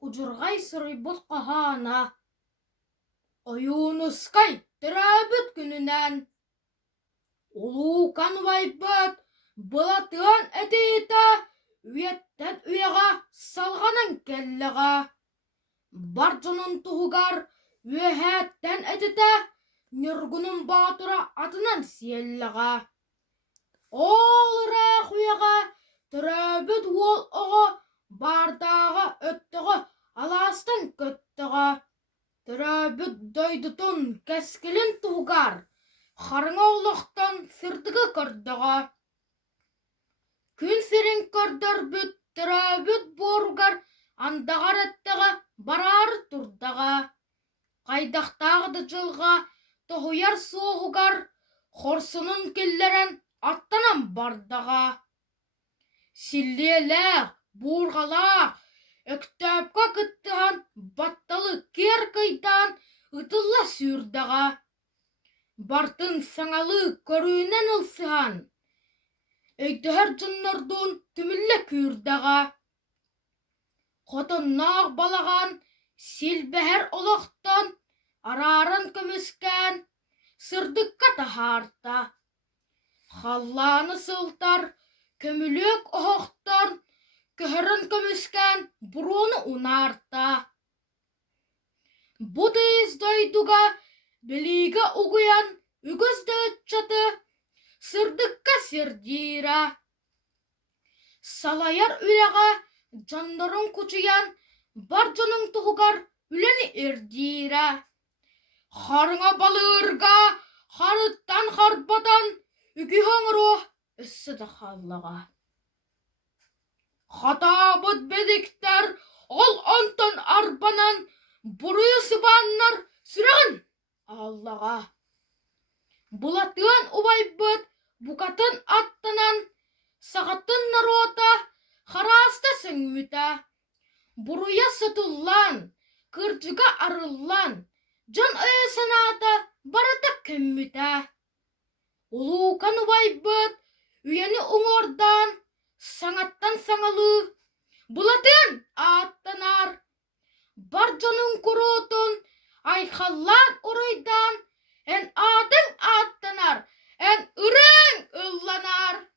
Ucurgay sırıybut kahana. Oyunuskay terabit gününen. Ulukan vaybat bulatığın etiyita üyetten üyega salganın kellega. Barcunun tuğgar üyehetten etite nürgünün batıra atınan siyellega. Olra kuyega terabit wol oğa bardağa öttüğü alastan köttüğü. Terabit doydutun keskilin tuğgar. Харыңа олықтан сыртығы көрдіға. Күн сирин көрдір бүт, түрі боругар, андағар әттіға, барар тұрдыға. Қайдақтағыды жылға, тұхуяр соғугар, хорсының келлерін аттанам бардыға. Силлелер, бурғалар, өктәпқа күттіған, батталы кер кайдан, ұтылла сүрдіға. Бартын саңалы көрүүнен ылсыған. Өйдіғер жыннырдың түмілі күрдіға. Қотыннақ балаған, селбәхер олықтан, арарын көміскен, сырдыққа тахарта. Халланы сылтар, көмілік оқтан, көхірін көміскен, бұруны унарта. Бұдыз дойдуға, Белиге угуян үгізді үтчаты, сырдыққа сердира. Салаяр үлеға жандырын күчиян, бар жының тұғығар үлені ердира. Харыңа балырға, харыттан харбадан, үгі хаңыру үссіді қаллаға. Хатабыд бедіктер, ол онтын арбанан, бұрыйы сыбаннар сүрігін. Allah'a. Bulatığın ubayбыт, bukatın attынан, sağatın narota, harasta süngmüta. Buruya sıtullan, kırcıga arıllan, can öysanata barata kömmüta. Ulukan ubayбыт, üyeni uңordan, sanattan sangalı, bulatığın attanar. Barcanın kurutun, Ayhallan oraydan en adın attanar, en ırın ıllanar.